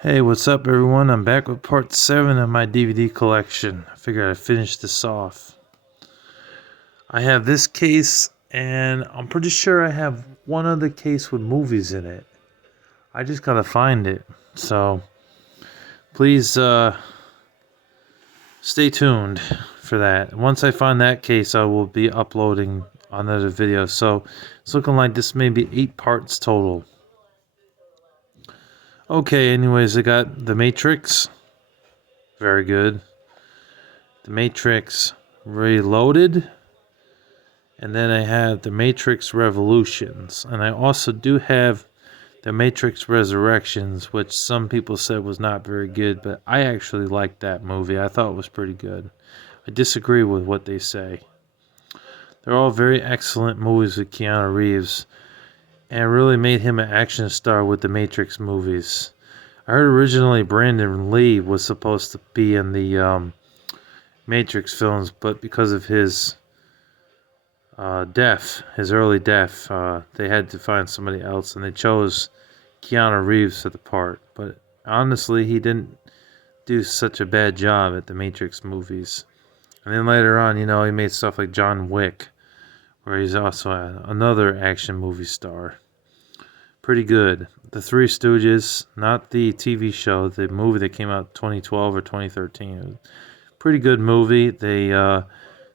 Hey, what's up, everyone? I'm back with part 7 of my DVD collection. I figured I'd finish this off. I have this case, and I'm pretty sure I have one other case with movies in it. I just gotta find it. So, please stay tuned for that. Once I find that case, I will be uploading another video. So, it's looking like this may be 8 parts total. Okay, anyways, I got The Matrix. Very good. The Matrix Reloaded. And then I have The Matrix Revolutions. And I also do have The Matrix Resurrections, which some people said was not very good, but I actually liked that movie. I thought it was pretty good. I disagree with what they say. They're all very excellent movies with Keanu Reeves, and really made him an action star with the Matrix movies. I heard originally Brandon Lee was supposed to be in the Matrix films, but because of his his early death, they had to find somebody else, and they chose Keanu Reeves for the part. But honestly, he didn't do such a bad job at the Matrix movies. And then later on, he made stuff like John Wick, where he's also another action movie star. Pretty good. The Three Stooges, not the TV show, the movie that came out 2012 or 2013. Pretty good movie. They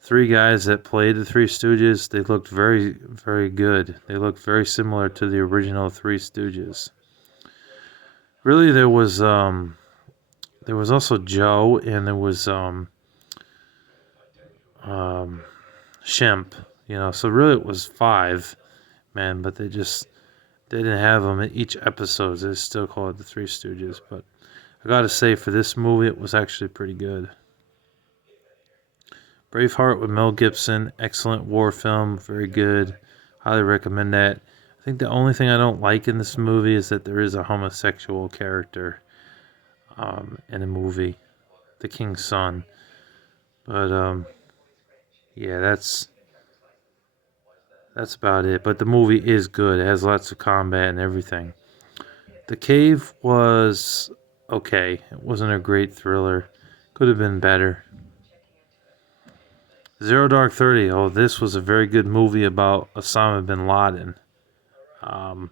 three guys that played the Three Stooges, they looked very, very good. They looked very similar to the original Three Stooges. Really, there was also Joe, and there was Shemp. So really it was 5 men, but they didn't have them in each episode. They still call it the Three Stooges. But I gotta say, for this movie, it was actually pretty good. Braveheart with Mel Gibson, excellent war film, very good. Highly recommend that. I think the only thing I don't like in this movie is that there is a homosexual character in the movie, the King's Son. But yeah, that's about it. But the movie is good. It has lots of combat and everything. The Cave was okay. It wasn't a great thriller. Could have been better. Zero Dark 30. Oh, this was a very good movie about Osama bin Laden. Um,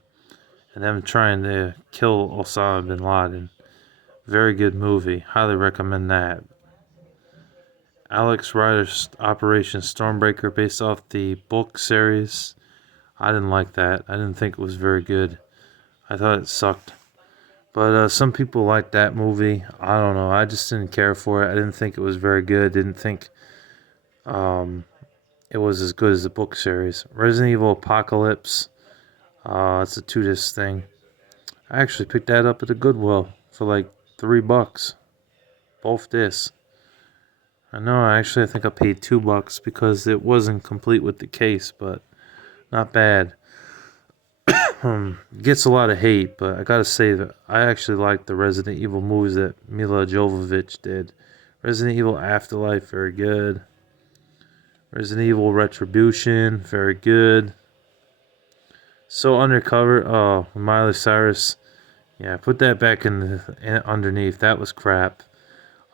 and them trying to kill Osama bin Laden. Very good movie. Highly recommend that. Alex Rider's Operation Stormbreaker, based off the book series. I didn't like that. I didn't think it was very good. I thought it sucked. But some people liked that movie. I don't know. I just didn't care for it. I didn't think it was very good. Didn't think um, it was as good as the book series. Resident Evil Apocalypse. It's a 2 disc thing. I actually picked that up at the Goodwill for like $3. Both discs. I think I paid $2 because it wasn't complete with the case, but not bad. Gets a lot of hate, but I gotta say that I actually like the Resident Evil movies that Mila Jovovich did. Resident Evil Afterlife, very good. Resident Evil Retribution, very good. So Undercover, oh, Miley Cyrus, yeah, put that back underneath. That was crap.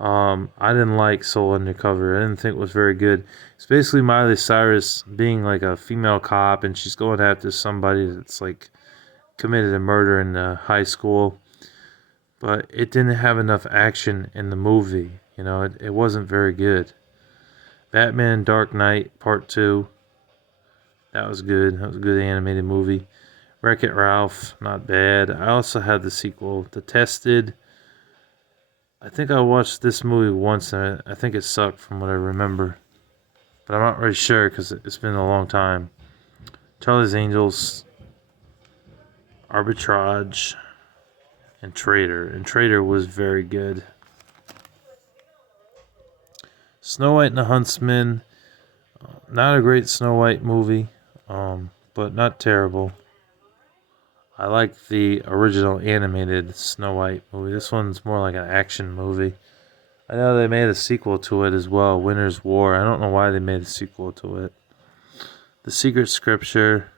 I didn't like Soul Undercover. I didn't think it was very good. It's basically Miley Cyrus being like a female cop, and she's going after somebody that's like committed a murder in high school. But it didn't have enough action in the movie. It wasn't very good. Batman Dark Knight Part 2. That was good. That was a good animated movie. Wreck-It Ralph, not bad. I also had the sequel, The Tested. I think I watched this movie once, and I think it sucked from what I remember. But I'm not really sure because it's been a long time. Charlie's Angels, Arbitrage, and Traitor. And Traitor was very good. Snow White and the Huntsman. Not a great Snow White movie, but not terrible. I like the original animated Snow White movie. This one's more like an action movie. I know they made a sequel to it as well, Winter's War. I don't know why they made a sequel to it. The Secret Scripture.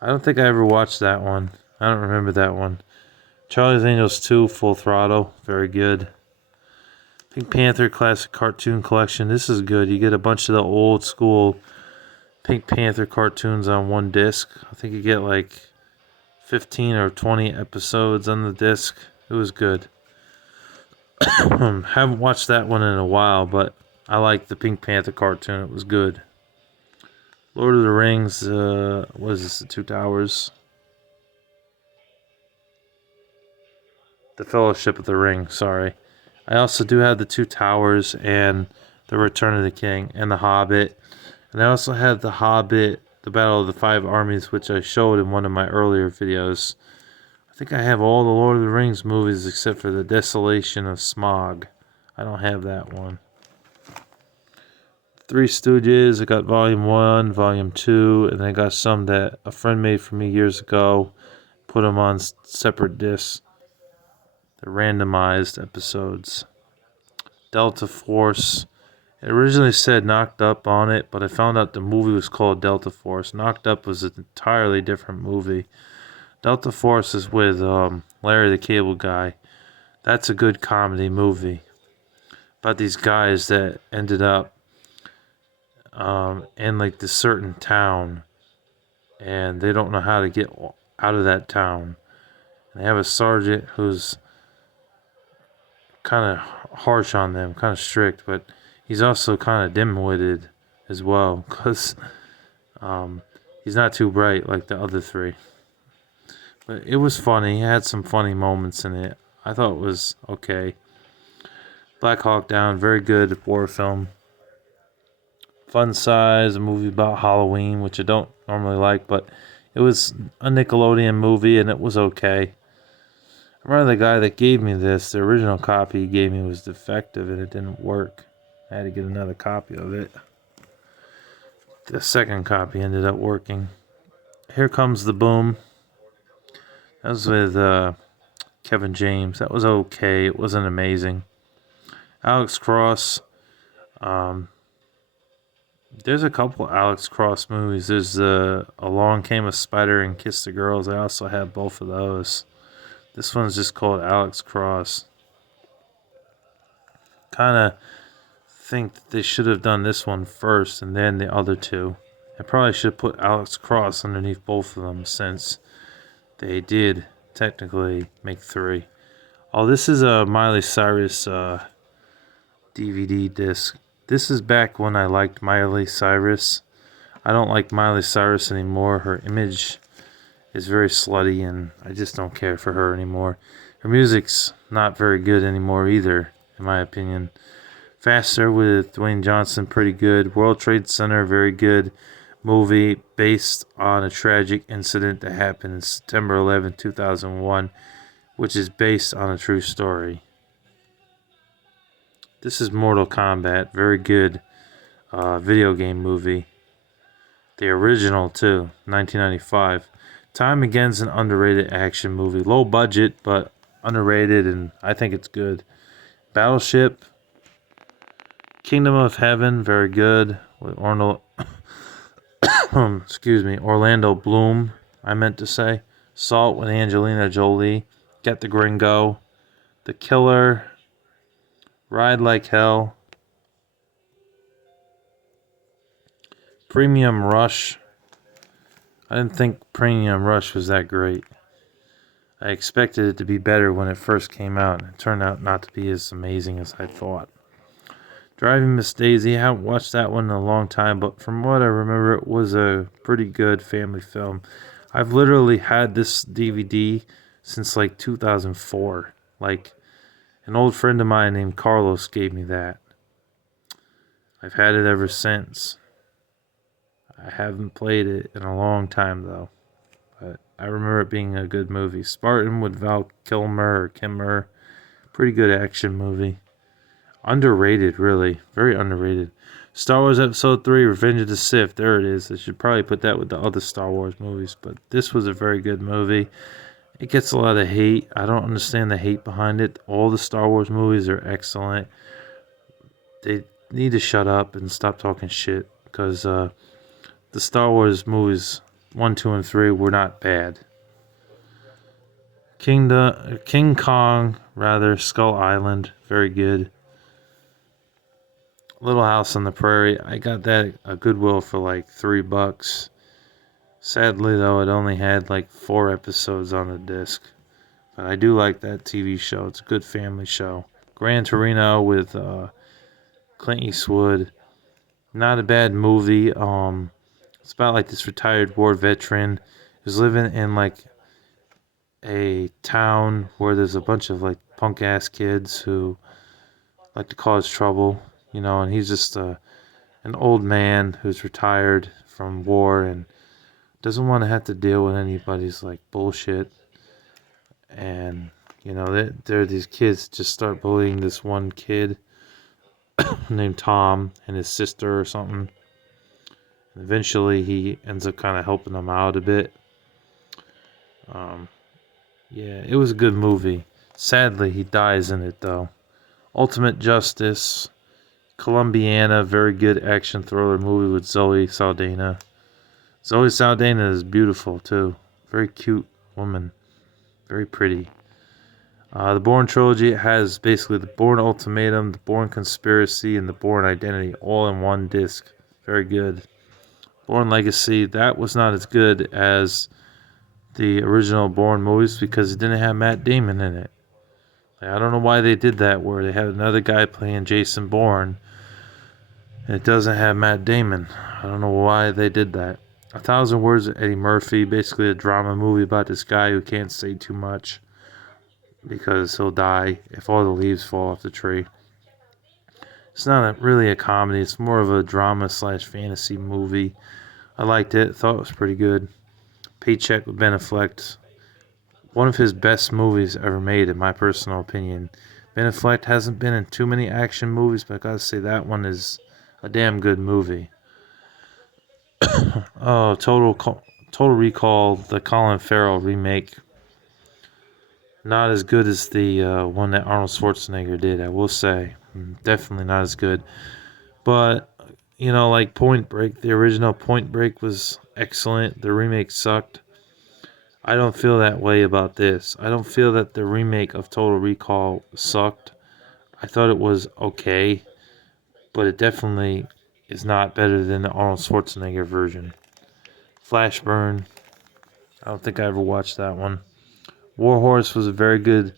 I don't think I ever watched that one. I don't remember that one. Charlie's Angels 2, Full Throttle, very good. Pink Panther Classic Cartoon Collection, this is good. You get a bunch of the old school Pink Panther cartoons on one disc. I think you get like 15 or 20 episodes on the disc. It was good. Haven't watched that one in a while, but I like the Pink Panther cartoon. It was good. Lord of the Rings, what is this, The Two Towers? The Fellowship of the Ring, sorry. I also do have The Two Towers and The Return of the King and The Hobbit. And I also have The Hobbit, The Battle of the Five Armies, which I showed in one of my earlier videos. I think I have all the Lord of the Rings movies except for The Desolation of Smaug. I don't have that one. Three Stooges, I got Volume 1, Volume 2, and I got some that a friend made for me years ago. Put them on separate discs. They're randomized episodes. Delta Force. It originally said Knocked Up on it, but I found out the movie was called Delta Force. Knocked Up was an entirely different movie. Delta Force is with Larry the Cable Guy. That's a good comedy movie about these guys that ended up in like this certain town, and they don't know how to get out of that town. And they have a sergeant who's kind of harsh on them, kind of strict, but he's also kind of dim-witted as well, because he's not too bright like the other three. But it was funny. It had some funny moments in it. I thought it was okay. Black Hawk Down, very good war film. Fun Size, a movie about Halloween, which I don't normally like, but it was a Nickelodeon movie and it was okay. I remember the guy that gave me this, the original copy he gave me was defective and it didn't work. I had to get another copy of it. The second copy ended up working. Here Comes the Boom. That was with Kevin James. That was okay. It wasn't amazing. Alex Cross. There's a couple Alex Cross movies. There's Along Came a Spider and Kiss the Girls. I also have both of those. This one's just called Alex Cross. Kind of think that they should have done this one first and then the other two. I probably should put Alex Cross underneath both of them since they did technically make three. Oh, this is a Miley Cyrus DVD disc. This is back when I liked Miley Cyrus. I don't like Miley Cyrus anymore. Her image is very slutty and I just don't care for her anymore. Her music's not very good anymore either, in my opinion. Faster with Dwayne Johnson, pretty good. World Trade Center, very good movie based on a tragic incident that happened in September 11, 2001, which is based on a true story. This is Mortal Kombat, very good video game movie. The original too, 1995. Time Again's an underrated action movie. Low budget, but underrated, and I think it's good. Battleship. Kingdom of Heaven, very good. With Orlando Bloom, I meant to say. Salt with Angelina Jolie. Get the Gringo. The Killer. Ride Like Hell. Premium Rush. I didn't think Premium Rush was that great. I expected it to be better when it first came out, and it turned out not to be as amazing as I thought. Driving Miss Daisy, I haven't watched that one in a long time, but from what I remember, it was a pretty good family film. I've literally had this DVD since like 2004. Like, an old friend of mine named Carlos gave me that. I've had it ever since. I haven't played it in a long time, though. But I remember it being a good movie. Spartan with Val Kilmer or Kimmer. Pretty good action movie. Underrated, really. Very underrated. Star Wars Episode 3, Revenge of the Sith. There it is. I should probably put that with the other Star Wars movies. But this was a very good movie. It gets a lot of hate. I don't understand the hate behind it. All the Star Wars movies are excellent. They need to shut up and stop talking shit. Because the Star Wars movies 1, 2, and 3 were not bad. King Kong, rather, Skull Island, very good. Little House on the Prairie, I got that at Goodwill for like $3. Sadly, though, it only had like 4 episodes on the disc. But I do like that TV show. It's a good family show. Gran Torino with Clint Eastwood. Not a bad movie. It's about like this retired war veteran who's living in like a town where there's a bunch of like punk ass kids who like to cause trouble, and he's just an old man who's retired from war and doesn't want to have to deal with anybody's like bullshit. And there these kids just start bullying this one kid named Tom and his sister or something. And eventually he ends up kind of helping them out a bit. Yeah, it was a good movie. Sadly, he dies in it though. Ultimate Justice, Colombiana, very good action thriller movie with Zoe Saldana. Zoe Saldana is beautiful too. Very cute woman. Very pretty. The Bourne trilogy has basically the Bourne Ultimatum, the Bourne Conspiracy, and the Bourne Identity all in one disc. Very good. Bourne Legacy, that was not as good as the original Bourne movies because it didn't have Matt Damon in it. I don't know why they did that, where they had another guy playing Jason Bourne, and it doesn't have Matt Damon. I don't know why they did that. 1,000 Words of Eddie Murphy, basically a drama movie about this guy who can't say too much because he'll die if all the leaves fall off the tree. It's not really a comedy. It's more of a drama / fantasy movie. I liked it. Thought it was pretty good. Paycheck with Ben Affleck. One of his best movies ever made, in my personal opinion. Ben Affleck hasn't been in too many action movies, but I gotta say that one is a damn good movie. Oh, Total Recall, the Colin Farrell remake. Not as good as the one that Arnold Schwarzenegger did, I will say. Definitely not as good. But, like Point Break, the original Point Break was excellent. The remake sucked. I don't feel that way about this. I don't feel that the remake of Total Recall sucked. I thought it was okay, but it definitely is not better than the Arnold Schwarzenegger version. Flashburn, I don't think I ever watched that one. War Horse was a very good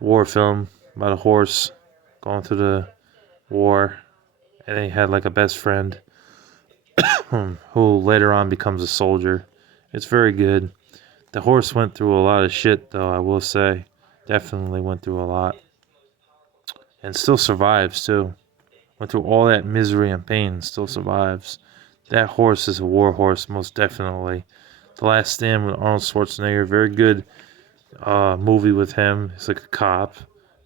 war film about a horse going through the war, and he had like a best friend who later on becomes a soldier. It's very good. The horse went through a lot of shit, though, I will say. Definitely went through a lot. And still survives, too. Went through all that misery and pain and still survives. That horse is a war horse, most definitely. The Last Stand with Arnold Schwarzenegger. Very good movie with him. He's like a cop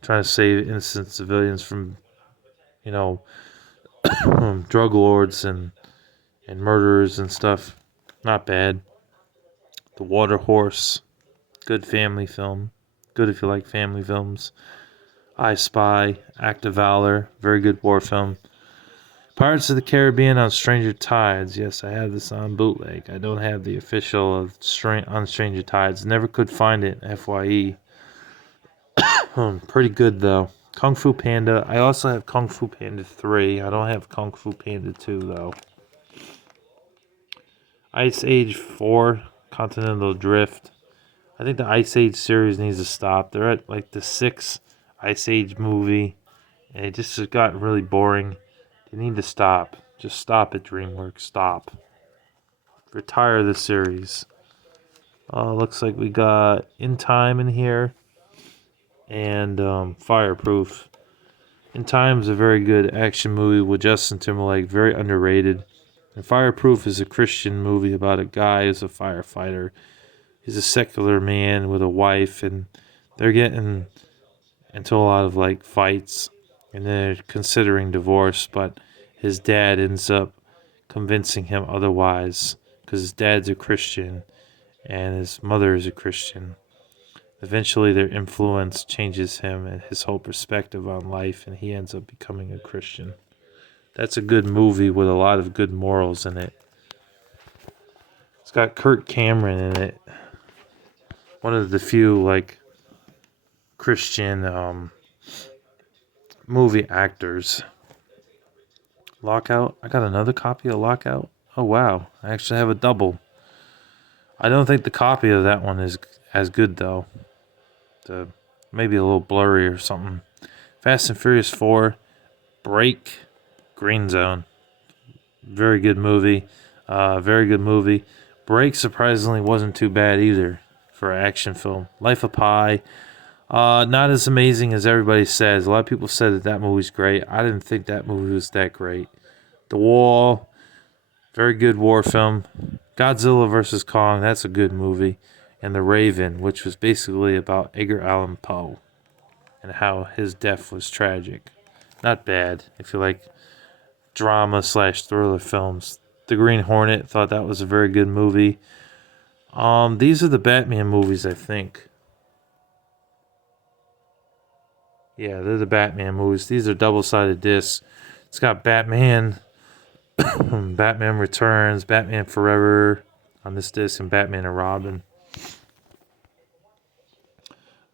trying to save innocent civilians from, drug lords and murderers and stuff. Not bad. The Water Horse, good family film. Good if you like family films. I Spy, Act of Valor, very good war film. Pirates of the Caribbean on Stranger Tides. Yes, I have this on bootleg. I don't have the official on Stranger Tides. Never could find it, FYE. Pretty good, though. Kung Fu Panda. I also have Kung Fu Panda 3. I don't have Kung Fu Panda 2, though. Ice Age 4, Continental Drift. I think the Ice Age series needs to stop. They're at like the 6th Ice Age movie, and it just got really boring. They need to stop. Just stop it, DreamWorks. Stop. Retire the series. Looks like we got In Time in here, and Fireproof. In Time is a very good action movie with Justin Timberlake, very underrated. And Fireproof is a Christian movie about a guy who's a firefighter. He's a secular man with a wife, and they're getting into a lot of like fights, and they're considering divorce, but his dad ends up convincing him otherwise because his dad's a Christian and his mother is a Christian. Eventually their influence changes him and his whole perspective on life, and he ends up becoming a Christian. That's a good movie with a lot of good morals in it. It's got Kirk Cameron in it. One of the few like Christian movie actors. Lockout. I got another copy of Lockout. Oh wow, I actually have a double. I don't think the copy of that one is as good though. Maybe a little blurry or something. Fast and Furious 4, Break, Green Zone. Very good movie. Very good movie. Break surprisingly wasn't too bad either for an action film. Life of Pi. Not as amazing as everybody says. A lot of people said that movie's great. I didn't think that movie was that great. The Wall, very good war film. Godzilla vs. Kong, that's a good movie. And The Raven, which was basically about Edgar Allan Poe and how his death was tragic. Not bad if you like drama / thriller films. The Green Hornet, thought that was a very good movie. These are the Batman movies, I think. Yeah, they're the Batman movies. These are double-sided discs. It's got Batman, Batman Returns, Batman Forever on this disc, and Batman and Robin.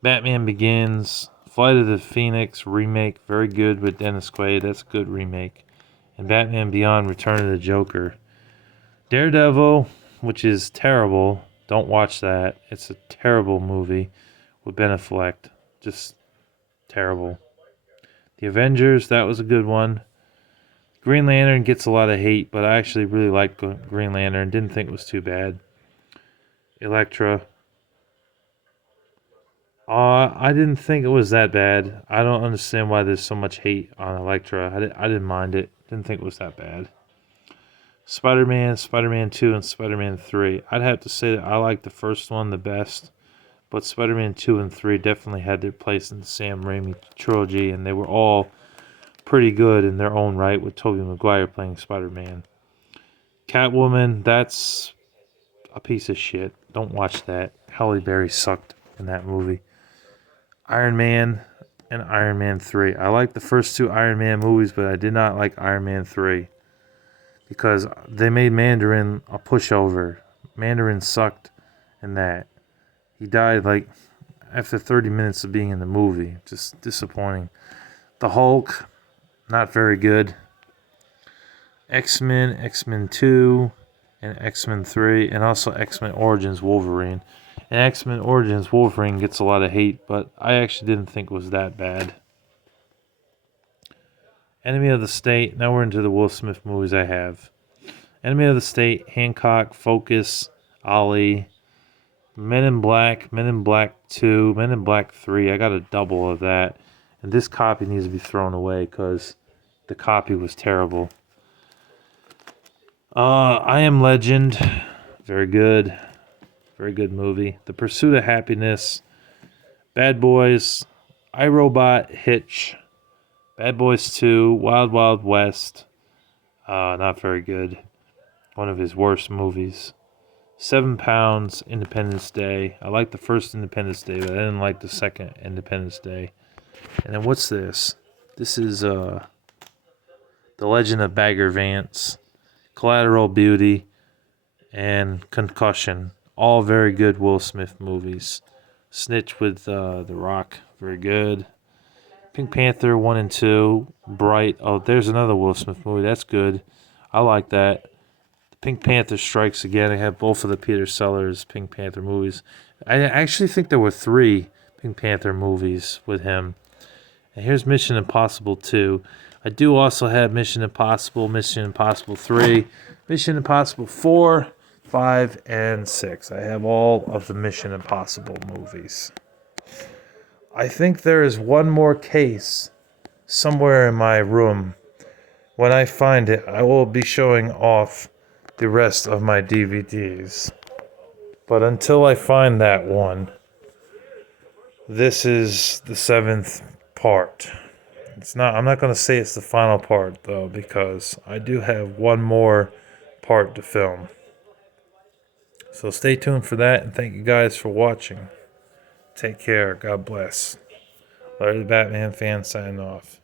Batman Begins, Flight of the Phoenix remake, very good with Dennis Quaid. That's a good remake. And Batman Beyond, Return of the Joker. Daredevil, which is terrible. Don't watch that. It's a terrible movie with Ben Affleck. Just terrible. The Avengers, that was a good one. Green Lantern gets a lot of hate, but I actually really liked Green Lantern. Didn't think it was too bad. Elektra. I didn't think it was that bad. I don't understand why there's so much hate on Elektra. I didn't mind it. Didn't think it was that bad. Spider-Man, Spider-Man 2, and Spider-Man 3. I'd have to say that I like the first one the best, but Spider-Man 2 and 3 definitely had their place in the Sam Raimi trilogy, and they were all pretty good in their own right with Tobey Maguire playing Spider-Man. Catwoman, that's a piece of shit. Don't watch that. Halle Berry sucked in that movie. Iron Man and Iron Man 3. I like the first two Iron Man movies, but I did not like Iron Man 3 because they made Mandarin a pushover. Mandarin sucked in that. He died like after 30 minutes of being in the movie. Just disappointing. The Hulk, not very good. X-Men, X-Men 2, and X-Men 3, and also X-Men Origins Wolverine. And X-Men Origins Wolverine gets a lot of hate, but I actually didn't think it was that bad. Enemy of the State. Now we're into the Will Smith movies I have. Enemy of the State, Hancock, Focus, Ollie, Men in Black 2, Men in Black 3. I got a double of that. And this copy needs to be thrown away because the copy was terrible. I Am Legend. Very good. Very good movie. The Pursuit of Happiness. Bad Boys. iRobot. Hitch. Bad Boys 2. Wild Wild West. Not very good. One of his worst movies. 7 Pounds. Independence Day. I liked the first Independence Day, but I didn't like the second Independence Day. And then what's this? This is The Legend of Bagger Vance. Collateral Beauty. And Concussion. All very good Will Smith movies. Snitch with The Rock. Very good. Pink Panther 1 and 2. Bright. Oh, there's another Will Smith movie. That's good. I like that. Pink Panther Strikes Again. I have both of the Peter Sellers Pink Panther movies. I actually think there were 3 Pink Panther movies with him. And here's Mission Impossible 2. I do also have Mission Impossible 3, Mission Impossible 4, 5, and 6. I have all of the Mission Impossible movies. I think there is one more case somewhere in my room. When I find it, I will be showing off the rest of my DVDs. But until I find that one, this is the 7th part. I'm not going to say it's the final part though, because I do have one more part to film. So stay tuned for that, and thank you guys for watching. Take care. God bless. Larry the Batman fan signing off.